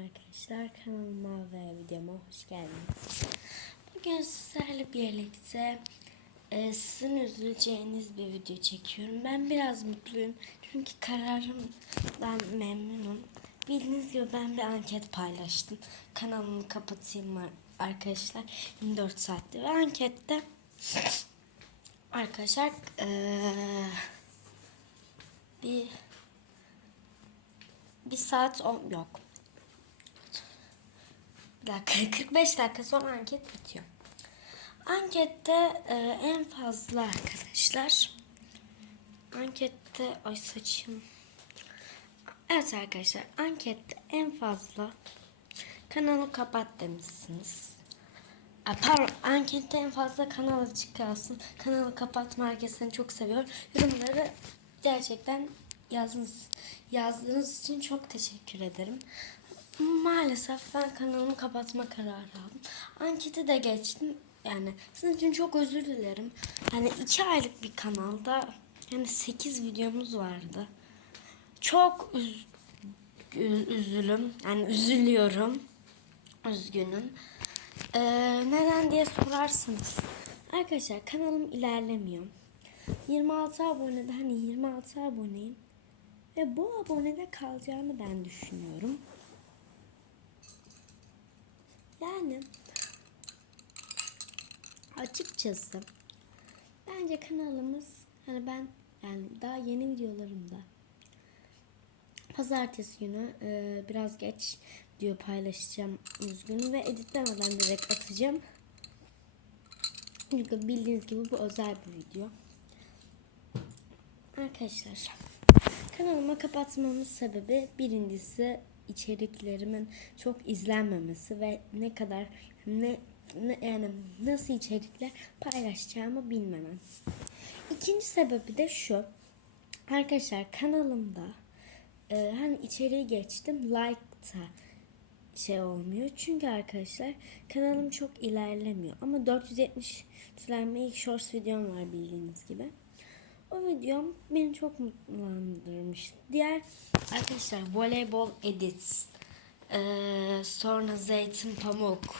Arkadaşlar kanalıma ve videoma hoş geldiniz. Bugün sizlerle birlikte e, sizin üzüleceğiniz bir video çekiyorum. Ben biraz mutluyum çünkü kararımdan memnunum. Bildiğiniz gibi ben bir anket paylaştım. Kanalımı kapatayım ar- arkadaşlar 24 saatte ve ankette arkadaşlar e, bir bir saat on, yok dakika 45 dakika sonra anket bitiyor. Ankette e, en fazla arkadaşlar ankette ay saçım Evet arkadaşlar ankette en fazla kanalı kapat demişsiniz. Pardon ankette en fazla kanal açık kalsın. Kanalı kapatma herkesini çok seviyor. Yorumları gerçekten yazdınız. Yazdığınız için çok teşekkür ederim. Maalesef ben kanalımı kapatma kararı aldım. Anketi de geçtim. Yani sizin için çok özür dilerim. Hani iki aylık bir kanalda yani 8 videomuz vardı. Çok üz, üzülüm. Yani üzülüyorum. Üzgünüm. Ee, neden diye sorarsınız. Arkadaşlar kanalım ilerlemiyor. 26 abonede hani 26 aboneyim. Ve bu abonede kalacağını ben düşünüyorum. Yani açıkçası bence kanalımız hani ben yani daha yeni videolarımda pazartesi günü e, biraz geç video paylaşacağım üzgünüm ve editlemeden direkt atacağım. Çünkü bildiğiniz gibi bu özel bir video. Arkadaşlar kanalıma kapatmamın sebebi birincisi içeriklerimin çok izlenmemesi ve ne kadar ne, ne yani nasıl içerikler paylaşacağımı bilmemem. İkinci sebebi de şu. Arkadaşlar kanalımda e, hani içeriği geçtim like da şey olmuyor. Çünkü arkadaşlar kanalım çok ilerlemiyor. Ama 470 izlenme ilk shorts videom var bildiğiniz gibi. O videom beni çok mutlandırmış. Diğer arkadaşlar voleybol edits. Ee, sonra zeytin pamuk.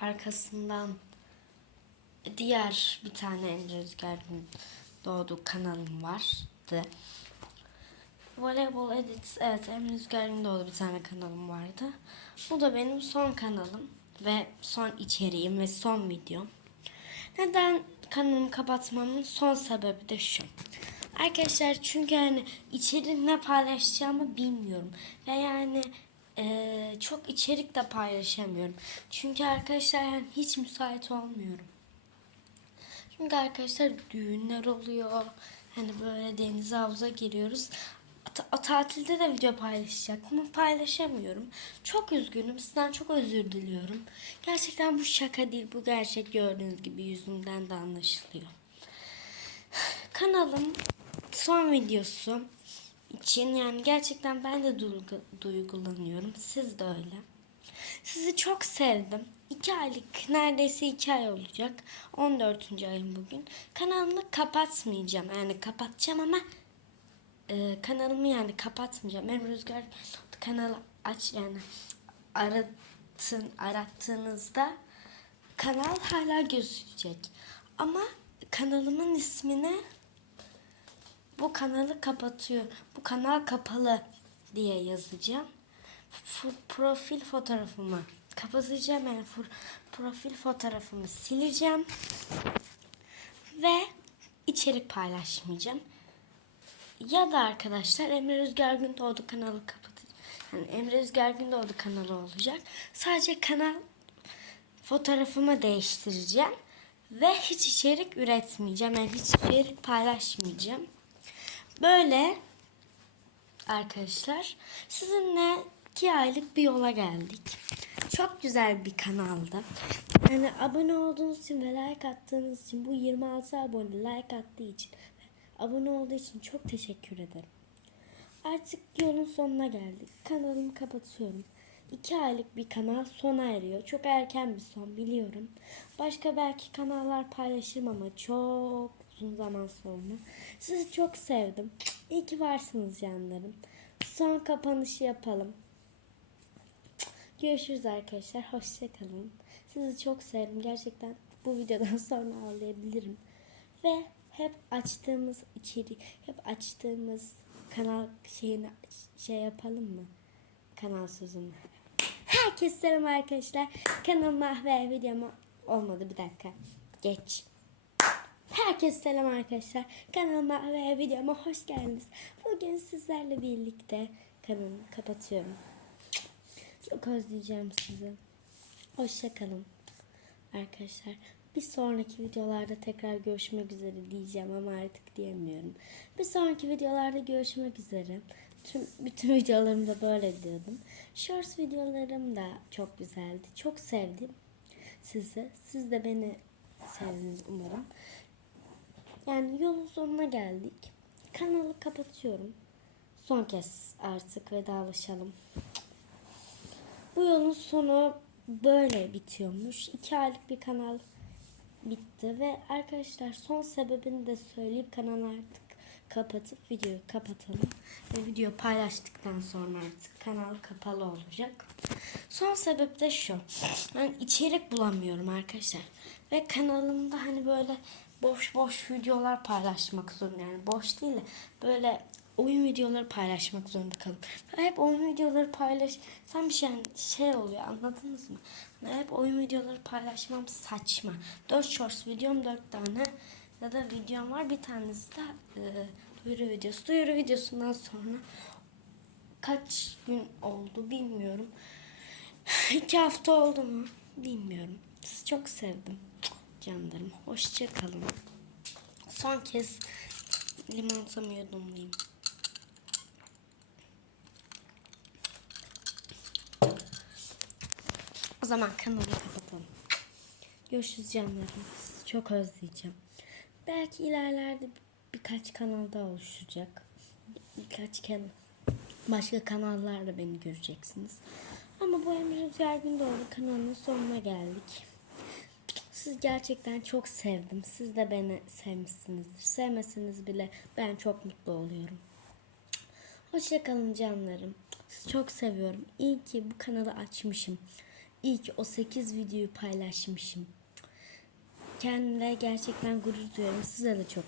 Arkasından diğer bir tane Emre Rüzgar'ın doğduğu kanalım vardı. Voleybol Edits, evet Emre Rüzgar'ın doğduğu bir tane kanalım vardı. Bu da benim son kanalım ve son içeriğim ve son videom. Neden kanalımı kapatmamın son sebebi de şu. Arkadaşlar çünkü yani içerik ne paylaşacağımı bilmiyorum. Ve yani eee, çok içerik de paylaşamıyorum. Çünkü arkadaşlar yani hiç müsait olmuyorum. Çünkü arkadaşlar düğünler oluyor. Hani böyle denize havuza giriyoruz. Tatilde de video paylaşacaktım ama paylaşamıyorum. Çok üzgünüm. Sizden çok özür diliyorum. Gerçekten bu şaka değil. Bu gerçek gördüğünüz gibi yüzümden de anlaşılıyor. Kanalım son videosu için yani gerçekten ben de duygu, duygulanıyorum. Siz de öyle. Sizi çok sevdim. İki aylık, neredeyse iki ay olacak. 14. ayım bugün. Kanalımı kapatmayacağım. Yani kapatacağım ama e, kanalımı yani kapatmayacağım. Emre Rüzgar kanalı aç yani aratın, arattığınızda kanal hala gözükecek. Ama kanalımın ismini bu kanalı kapatıyor. Bu kanal kapalı diye yazacağım. F- profil fotoğrafımı kapatacağım. Yani profil fotoğrafımı sileceğim. Ve içerik paylaşmayacağım. Ya da arkadaşlar Emre Rüzgar Gündoğdu kanalı kapatacağım. Yani Emre Rüzgar Gündoğdu kanalı olacak. Sadece kanal fotoğrafımı değiştireceğim. Ve hiç içerik üretmeyeceğim. Yani hiç içerik paylaşmayacağım. Böyle arkadaşlar sizinle iki aylık bir yola geldik. Çok güzel bir kanaldı. Yani abone olduğunuz için ve like attığınız için bu 26 abone like attığı için abone olduğu için çok teşekkür ederim. Artık yolun sonuna geldik. Kanalımı kapatıyorum. İki aylık bir kanal sona eriyor. Çok erken bir son biliyorum. Başka belki kanallar paylaşırım ama çok uzun zaman sonra. Sizi çok sevdim. İyi ki varsınız canlarım. Son kapanışı yapalım. Görüşürüz arkadaşlar. Hoşçakalın. Sizi çok sevdim. Gerçekten bu videodan sonra ağlayabilirim. Ve hep açtığımız içerik, hep açtığımız kanal şeyini şey yapalım mı? Kanal sözünü. Herkese selam arkadaşlar. Kanalıma ve videoma olmadı bir dakika. Geç. Herkese selam arkadaşlar. Kanalıma ve videoma hoş geldiniz. Bugün sizlerle birlikte kanalı kapatıyorum. Çok özleyeceğim sizi. Hoşça kalın arkadaşlar. Bir sonraki videolarda tekrar görüşmek üzere diyeceğim ama artık diyemiyorum. Bir sonraki videolarda görüşmek üzere. Tüm, bütün videolarımda böyle diyordum. Shorts videolarım da çok güzeldi. Çok sevdim sizi. Siz de beni sevdiniz umarım. Yani yolun sonuna geldik. Kanalı kapatıyorum. Son kez artık vedalaşalım. Bu yolun sonu böyle bitiyormuş. İki aylık bir kanal bitti ve arkadaşlar son sebebini de söyleyip kanalı artık kapatıp videoyu kapatalım. Ve video paylaştıktan sonra artık kanal kapalı olacak. Son sebep de şu. Ben içerik bulamıyorum arkadaşlar. Ve kanalımda hani böyle boş boş videolar paylaşmak zorunda yani boş değil de böyle oyun videoları paylaşmak zorunda kalıyorum. Hep oyun videoları paylaşsam şey, yani şey oluyor anladınız mı? Hep oyun videoları paylaşmam saçma. 4 shorts videom 4 tane ya da videom var bir tanesi de e, duyuru videosu. Duyuru videosundan sonra kaç gün oldu bilmiyorum. İki hafta oldu mu bilmiyorum. Sizi çok sevdim canlarım. Hoşça kalın. Son kez limonatamı yudumlayayım. Zaman kanalı kapatalım. Görüşürüz canlarım. Çok özleyeceğim. Belki ilerlerde birkaç kanal daha oluşacak. Birkaç kanal. Başka kanallarda beni göreceksiniz. Ama bu Emre Rüzgar Gündoğdu kanalının sonuna geldik. Siz gerçekten çok sevdim. Siz de beni sevmişsinizdir. Sevmeseniz bile ben çok mutlu oluyorum. Hoşçakalın canlarım. Sizi çok seviyorum. İyi ki bu kanalı açmışım. Ki o 8 videoyu paylaşmışım. Kendimle gerçekten gurur duyuyorum. Size de çok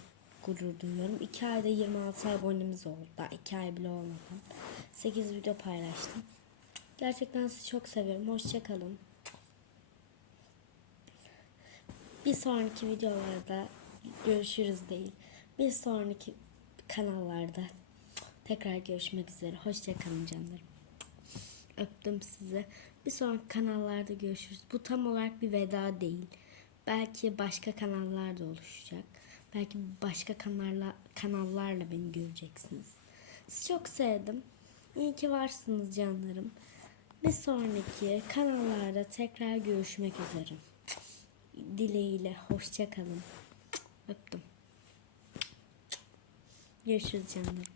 gurur duyuyorum. 2 ayda 26 abonemiz oldu. Daha 2 ay bile olmadan. 8 video paylaştım. Gerçekten sizi çok seviyorum. Hoşçakalın. Bir sonraki videolarda görüşürüz değil. Bir sonraki kanallarda tekrar görüşmek üzere. Hoşçakalın canlarım. Öptüm sizi. Bir sonraki kanallarda görüşürüz. Bu tam olarak bir veda değil. Belki başka kanallar da oluşacak. Belki başka kanallar, kanallarla beni göreceksiniz. Sizi çok sevdim. İyi ki varsınız canlarım. Bir sonraki kanallarda tekrar görüşmek üzere. Dileğiyle hoşça kalın. Öptüm. Görüşürüz canlarım.